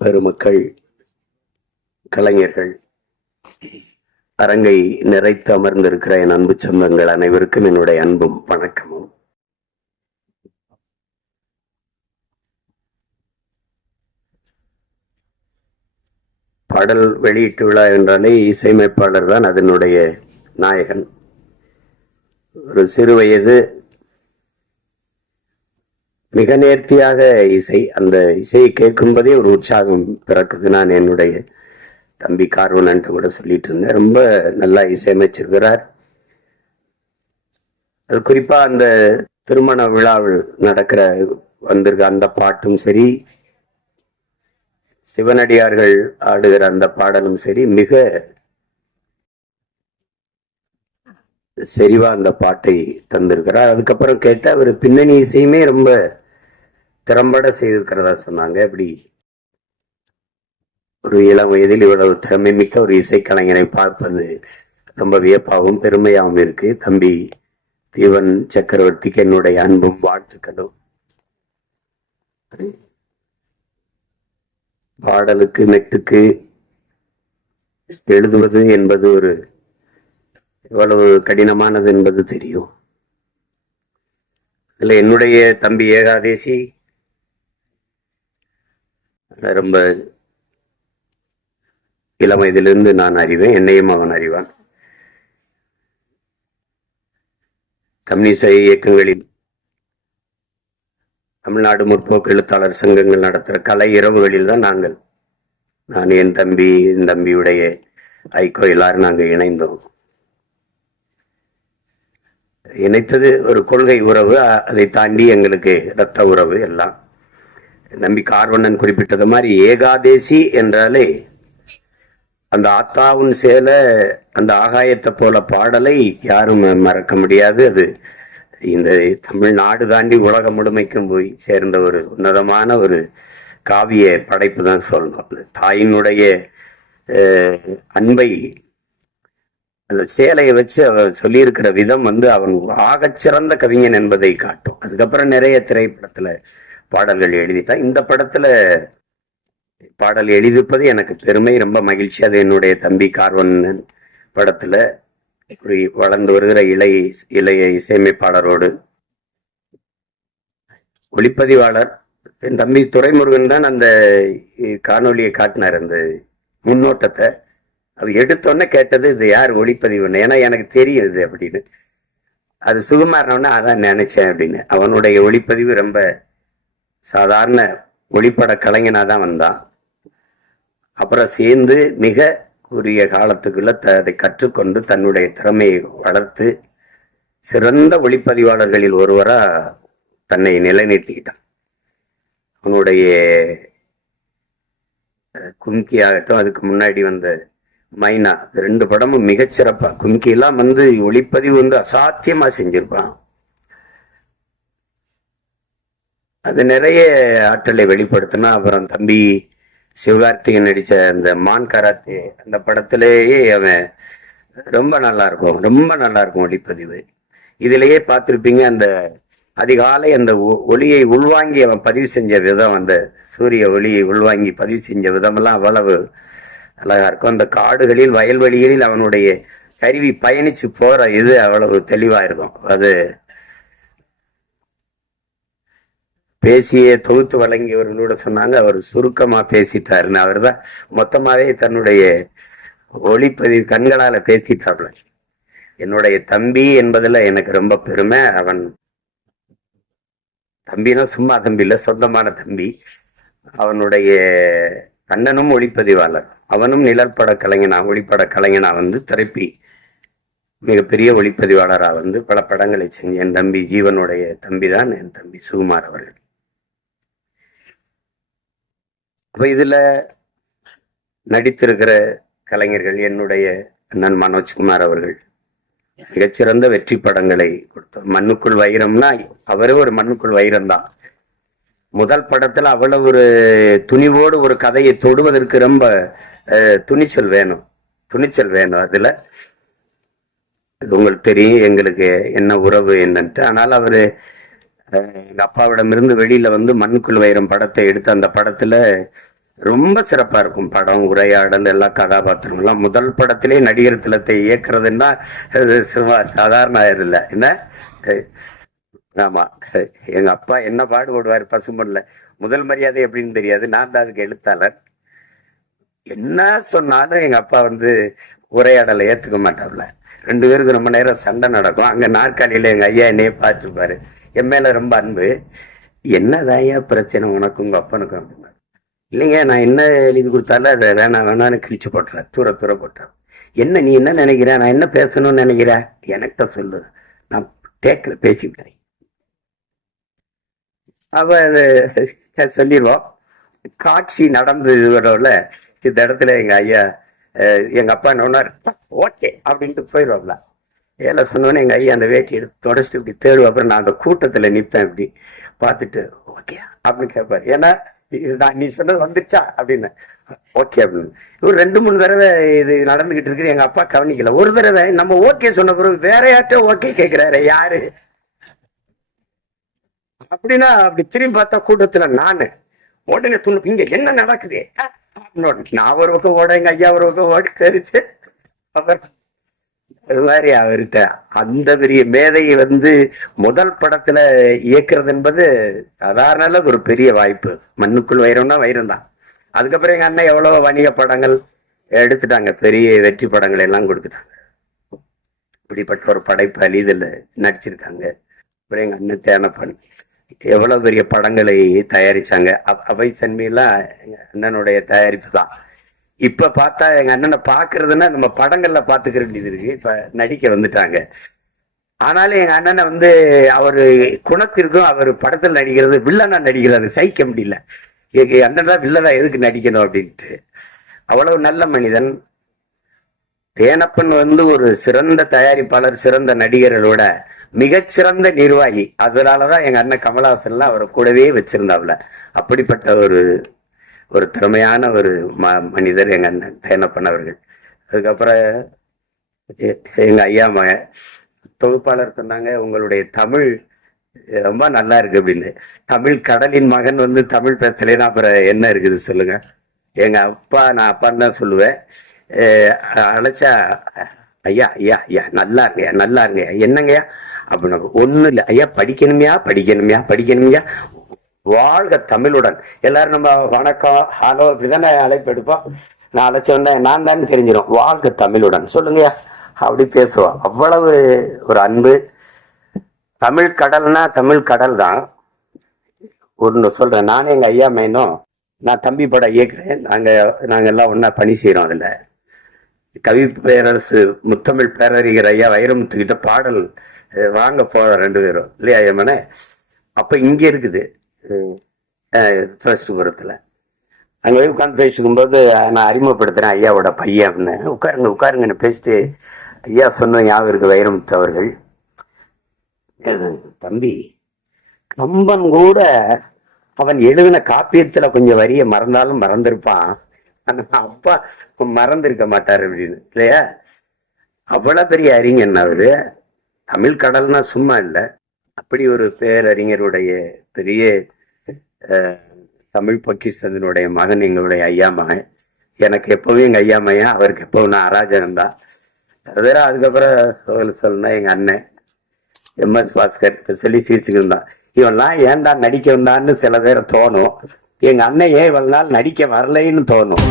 பெருமக்கள் கலைஞர்கள் அரங்கை நிறைத்து அமர்ந்திருக்கிற என் அன்பு சொந்தங்கள் அனைவருக்கும் என்னுடைய அன்பும் வணக்கமும். பாடல் வெளியீட்டு விழா என்றாலே இசையமைப்பாளர் தான் அதனுடைய நாயகன். ஒரு சிறு வயது மிக நேர்த்தியாக இசை அந்த இசையை கேட்கும்போதே ஒரு உற்சாகம் பிறக்குது. நான் என்னுடைய தம்பி கார்வனன்ட்டு கூட சொல்லிட்டு இருந்தேன். ரொம்ப நல்லா இசையமைச்சிருக்கிறார் அது குறிப்பா அந்த திருமண விழாவில் நடக்கிற வந்திருக்க அந்த பாட்டும் சரி சிவனடியார்கள் ஆடுகிற அந்த பாடலும் சரி மிக செறிவா அந்த பாட்டை தந்திருக்கிறார். அதுக்கப்புறம் கேட்ட அவர் பின்னணி இசையுமே ரொம்ப திறம்பட செய்திருக்கிறதா சொன்னாங்க. அப்படி ஒரு இளம் வயதில் இவ்வளவு திறமை மிக்க ஒரு இசைக்கலைஞரை பார்ப்பது ரொம்ப வியப்பாகவும் பெருமையாகவும் இருக்கு. தம்பி தீவன் சக்கரவர்த்திக்கு என்னுடைய அன்பும் வாழ்த்துக்களும். பாடலுக்கு மெட்டுக்கு எழுதுவது என்பது ஒரு எவ்வளவு கடினமானது என்பது தெரியும். அதில் என்னுடைய தம்பி ஏகாதேசி ரொம்ப இளம் வயதிலிருந்து நான் அறிவேன் என்னையும் அவன் அறிவான். கம்யூனிச இயக்கங்களில் தமிழ்நாடு முற்போக்கு எழுத்தாளர் சங்கங்கள் நடத்துகிற கலை இரவுகளில் தான் நாங்கள் நான் என் தம்பி என் தம்பியுடைய ஐக்கோ எல்லாரும் நாங்கள் இணைந்தோம். இணைத்தது ஒரு கொள்கை உறவு அதை தாண்டி எங்களுக்கு இரத்த உறவு எல்லாம். நம்பி கார்வண்ணன் குறிப்பிட்டது மாதிரி ஏகாதேசி என்றாலே அந்த ஆத்தாவும் சேல அந்த ஆகாயத்தை போல பாடலை யாரும் மறக்க முடியாது. அது இந்த தமிழ்நாடு தாண்டி உலகம் முழுமைக்கும் போய் சேர்ந்த ஒரு உன்னதமான ஒரு காவிய படைப்பு தான் சொல்லணும். தாயினுடைய அஹ், அன்பை அந்த சேலையை வச்சு அவன் சொல்லியிருக்கிற விதம் வந்து அவன் ஆகச்சிறந்த கவிஞன் என்பதை காட்டும். அதுக்கப்புறம் நிறைய திரைப்படத்துல பாடல்கள் எழுதிட்டான் இந்த படத்துல பாடல் எழுதிப்பது எனக்கு பெருமை ரொம்ப மகிழ்ச்சி. அது என்னுடைய தம்பி கார்வன் படத்துல ஒரு வளர்ந்து வருகிற இளைய இளைய இசையமைப்பாளரோடு. ஒளிப்பதிவாளர் என் தம்பி துரைமுருகன் தான் அந்த காணொளியை காட்டினார் அந்த முன்னோட்டத்தை. அது எடுத்தோன்னே கேட்டது இது யார் ஒளிப்பதிவுன்னு? ஏன்னா எனக்கு தெரியும் இது அப்படின்னு. அது சுகுமாரனவனா அதான் நினைச்சேன் அப்படின்னு. அவனுடைய ஒளிப்பதிவு ரொம்ப சாதாரண ஒளிப்பட கலைஞனாக தான் வந்தான். அப்புறம் சேர்ந்து மிக குறுகிய காலத்துக்குள்ள த- அதை கற்றுக்கொண்டு தன்னுடைய திறமையை வளர்த்து சிறந்த ஒளிப்பதிவாளர்களில் ஒருவராக தன்னை நிலைநிறுத்திக்கிட்டான். அவனுடைய கும்கி ஆகட்டும் அதுக்கு முன்னாடி வந்த மைனா ரெண்டு படமும் மிகச்சிறப்பாக கும்கி எல்லாம் வந்து ஒளிப்பதிவு வந்து அசாத்தியமாக செஞ்சிருப்பான். அது நிறைய ஆற்றலை வெளிப்படுத்தினா அப்புறம் தம்பி சிவகார்த்திகன் நடித்த அந்த மான் கராத்தே அந்த படத்திலேயே அவன் ரொம்ப நல்லா இருக்கும் ரொம்ப நல்லா இருக்கும் ஒளிப்பதிவு. இதுலயே பார்த்துருப்பீங்க அந்த அதிகாலை அந்த ஒ- ஒளியை உள்வாங்கி அவன் பதிவு செஞ்ச விதம் அந்த சூரிய ஒளியை உள்வாங்கி பதிவு செஞ்ச விதமெல்லாம் அவ்வளவு அழகா இருக்கும் அந்த காடுகளில் வயல்வெளிகளில் அவனுடைய கருவி பயணிச்சு போற இது அவ்வளவு தெளிவா இருக்கும் அது பேசிய தொகுத்து வழங்கியவர்களோட சொன்னாங்க. அவர் சுருக்கமா பேசிட்டாருன்னு. அவர் தான் மொத்தமாவே தன்னுடைய ஒளிப்பதிவு கண்களால பேசிட்டாப்ல. என்னுடைய தம்பி என்பதுல எனக்கு ரொம்ப பெருமை. அவன் தம்பினா சும்மா தம்பி இல்ல சொந்தமான தம்பி. அவனுடைய கண்ணனும் ஒளிப்பதிவாளர். அவனும் நிழற்பட கலைஞனா ஒளிப்பட கலைஞனா வந்து திரைப்பி. மிகப்பெரிய ஒளிப்பதிவாளராக வந்து பல படங்களை செஞ்சு என் தம்பி ஜீவனுடைய தம்பி தான் என் தம்பி சுகுமார் அவர்கள். இப்போ இதில் நடித்திருக்கிற கலைஞர்கள் என்னுடைய அண்ணன் மனோஜ்குமார் அவர்கள். மிகச்சிறந்த வெற்றி படங்களை கொடுத்தார் மண்ணுக்குள் வைரம்னா அவரே ஒரு மண்ணுக்குள் வைரம் தான் முதல் படத்துல அவ்வளவு ஒரு துணிவோடு ஒரு கதையை தொடுவதற்கு ரொம்ப துணிச்சல் வேணும். துணிச்சல் வேணும் அதுல. இது உங்களுக்கு தெரியும் எங்களுக்கு என்ன உறவு என்னன்ட்டு. ஆனால் அவரு எங்கள் எங்க அப்பாவிடமிருந்து வெளியில வந்து மண்ணுக்குள் வைரம் படத்தை எடுத்து அந்த படத்துல ரொம்ப சிறப்பா இருக்கும். படம் உரையாடல் எல்லா கதாபாத்திரங்கள்லாம் முதல் படத்திலே நடிகர் திலத்தை இயக்குறதுன்னா சாதாரண இது இல்லை என்ன? ஆமாம் ஆமா. எங்க அப்பா என்ன பாடுபடுவார் பசும்பொன்ல முதல் மரியாதை எப்படின்னு தெரியாது. நான் தான் அதுக்கு எழுத்தாளர். என்ன சொன்னாலும் எங்க அப்பா வந்து உரையாடலை ஏத்துக்க மாட்டார்ல ரெண்டு பேருக்கு ரொம்ப நேரம் சண்டை நடக்கும். அங்க நாற்காலியில எங்க ஐயா என்னைய பார்த்துப்பாரு. என் மேல ரொம்ப அன்பு. என்னதாயா பிரச்சனை உனக்கு உங்க அப்பனுக்கும் அப்படின்னா இல்லைங்க நான் என்ன எழுதி கொடுத்தாலும் அதை வேணாம் வேணாம்னு கிழிச்சு போட்டுறேன் தூர தூர போட்டுறேன் என்ன நீ என்ன நினைக்கிற? நான் என்ன பேசணும்னு நினைக்கிற? எனக்கிட்ட சொல்லு. நான் தேக்கில் பேசிக்கிட்டேன் அப்போ அது சொல்லிடுவோம் காட்சி நடந்தது வரவுல இந்த இடத்துல எங்க ஐயா எங்கள் எங்க அப்பா என்ன ஓகே அப்படின்ட்டு போயிடுவோம்ல வேலை சொன்னோன்னே எங்கள் ஐயா அந்த வேட்டி எடுத்து தொடச்சிட்டு இப்படி தேடுவோம் அப்புறம் நான் அந்த கூட்டத்தில் நிற்பேன் இப்படி. பார்த்துட்டு ஓகே அப்படின்னு கேட்பாரு ஏன்னா இது நான் நீ சொன்னது வந்துச்சா அப்படின்னு. ஓகே அப்படின்னு. ஒரு ரெண்டு மூணு தடவை இது நடந்துகிட்டு இருக்குது. எங்க அப்பா கவனிக்கல. ஒரு தடவை நம்ம ஓகே சொன்ன பிறகு வேற யார்கிட்ட ஓகே கேட்கிறாரு யாரு? அப்படின்னா அப்படி திரும்பி பார்த்தா கூட்டத்துல நானு. உடனே துணு இங்க என்ன நடக்குது? நான் ஒரு பக்கம் ஓட எங்க ஐயா ஒரு பக்கம் ஓடி தெரிச்சு அப்புறம் அது மாதிரி அவர்கிட்ட அந்த பெரிய மேதையை வந்து முதல் படத்துல இயக்குறது என்பது சாதாரண ஒரு பெரிய வாய்ப்பு. மண்ணுக்குள் வைரம்னா வைரம் தான் அதுக்கப்புறம் எங்க அண்ணன் எவ்வளவு வணிக படங்கள் எடுத்துட்டாங்க. பெரிய வெற்றி படங்கள் எல்லாம் கொடுத்துட்டாங்க. இப்படிப்பட்ட ஒரு படைப்பாளி இதுல நடிச்சிருக்காங்க. அப்புறம் எங்க அண்ணன் தேனப்பன் எவ்வளவு பெரிய படங்களை தயாரிச்சாங்க. அவை தன்மையெல்லாம் எங்க அண்ணனுடைய தயாரிப்பு தான். இப்ப பார்த்தா எங்க அண்ணனை பாக்குறதுன்னா நம்ம படங்கள்ல பாத்துக்க வேண்டியது இருக்கு. இப்ப நடிக்க வந்துட்டாங்க. ஆனாலும் எங்க அண்ணனை வந்து அவரு குணத்திற்கும் அவர் படத்தில் நடிக்கிறது வில்லனா நடிக்கிறாரு சகிக்க முடியல. எங்க அண்ணன் வில்லனா எதுக்கு நடிக்கணும் அப்படின்ட்டு. அவ்வளவு நல்ல மனிதன். தேனப்பன் வந்து ஒரு சிறந்த தயாரிப்பாளர் சிறந்த நடிகர்களோட மிகச்சிறந்த நிர்வாகி. அதனாலதான் எங்க அண்ணன் கமலஹாசன்லாம் அவரை கூடவே வச்சிருந்தாப்ல. அப்படிப்பட்ட ஒரு ஒரு திறமையான ஒரு ம மனிதர் எங்க அண்ணன் தேனப்பன் அவர்கள். அதுக்கப்புறம் எ- எங்க ஐயா மகன் தொகுப்பாளர் சொன்னாங்க உங்களுடைய தமிழ் ரொம்ப நல்லா இருக்கு அப்படின்னு. தமிழ் கடலின் மகன் வந்து தமிழ் பேசலைன்னா அப்புறம் என்ன இருக்குது சொல்லுங்க. எங்க அப்பா நான் அப்பான்னு தான் சொல்லுவேன். அழைச்சா ஐயா ஐயா ஐயா நல்லா இருங்கய்யா நல்லா இருங்கய்யா. என்னங்கய்யா? அப்படின்னு ஒண்ணும் இல்லை ஐயா படிக்கணுமையா படிக்கணுமையா படிக்கணுமையா. வாழ்க தமிழுடன். எல்லாரும் நம்ம வணக்கம் ஹலோ இப்படிதான் அழைப்பு எடுப்போம்? நான் அழைச்சோன்னே நான் தானே தெரிஞ்சிடும். வாழ்க தமிழுடன். சொல்லுங்க அப்படி பேசுவோம். அவ்வளவு ஒரு அன்பு. தமிழ் கடல்னா தமிழ் கடல் தான் ஒன்று சொல்றேன். நானே எங்கள் ஐயா மேனும் நான் தம்பி படம் இயக்குறேன். நாங்கள் நாங்கள் எல்லாம் ஒன்றா பணி செய்கிறோம் அதில். கவி பேரரசு முத்தமிழ் பேரறிஞர் ஐயா வைரமுத்துக்கிட்ட பாடல் வாங்க போகிறோம் ரெண்டு பேரும். இல்லையா ஐயம்மனே? அப்போ இங்கே இருக்குது. திருஷ்டிபுரத்துல அங்கே போய் உட்காந்து பேசிக்கும்போது நான் அறிமுகப்படுத்துகிறேன் ஐயாவோட பையன் அப்படின்னு. உட்காருங்க உட்காருங்கன்னு பேசிட்டு ஐயா சொன்னது ஞாபகம் இருக்கு வைரமுத்து அவர்கள். தம்பி? கம்பன் கூட அவன் எழுதின காப்பியத்தில் கொஞ்சம் வரிய மறந்தாலும் மறந்திருப்பான். ஆனால் அப்பா மறந்திருக்க மாட்டார் அப்படின்னு. இல்லையா? அவ்வளோ பெரிய அறிஞன் அவர். தமிழ் கடல்னா சும்மா இல்லை. அப்படி ஒரு பேரறிஞருடைய பெரிய தமிழ் பொக்கிஷத்தினுடைய மகன் எங்களுடைய ஐயா மகன். எனக்கு எப்பவும் எங்கள் ஐயா மகன் அவருக்கு எப்பவும் நான் அராஜகம் தான் வேற அதுக்கப்புறம் சொல்ல சொல்லணும்னா எங்கள் அண்ணன் எம் எஸ் பாஸ்கர் சொல்லி சிரிச்சுக்கிருந்தான் இவன்லாம் ஏன்டா நடிக்க வந்தான்னு சில பேரை தோணும். எங்கள் அண்ணன் ஏன் இவ்வளவு நாள் நடிக்க வரலைன்னு தோணும்.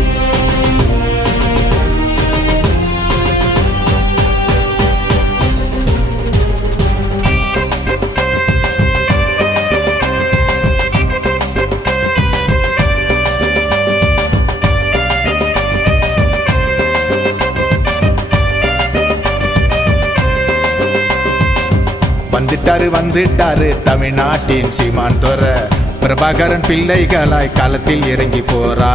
வந்துட்டாரு வந்துட்டாரு தமிழ்நாட்டின் சீமான் துற. பிரபாகரன் பிள்ளைகளாய் களத்தில் இறங்கி போறா.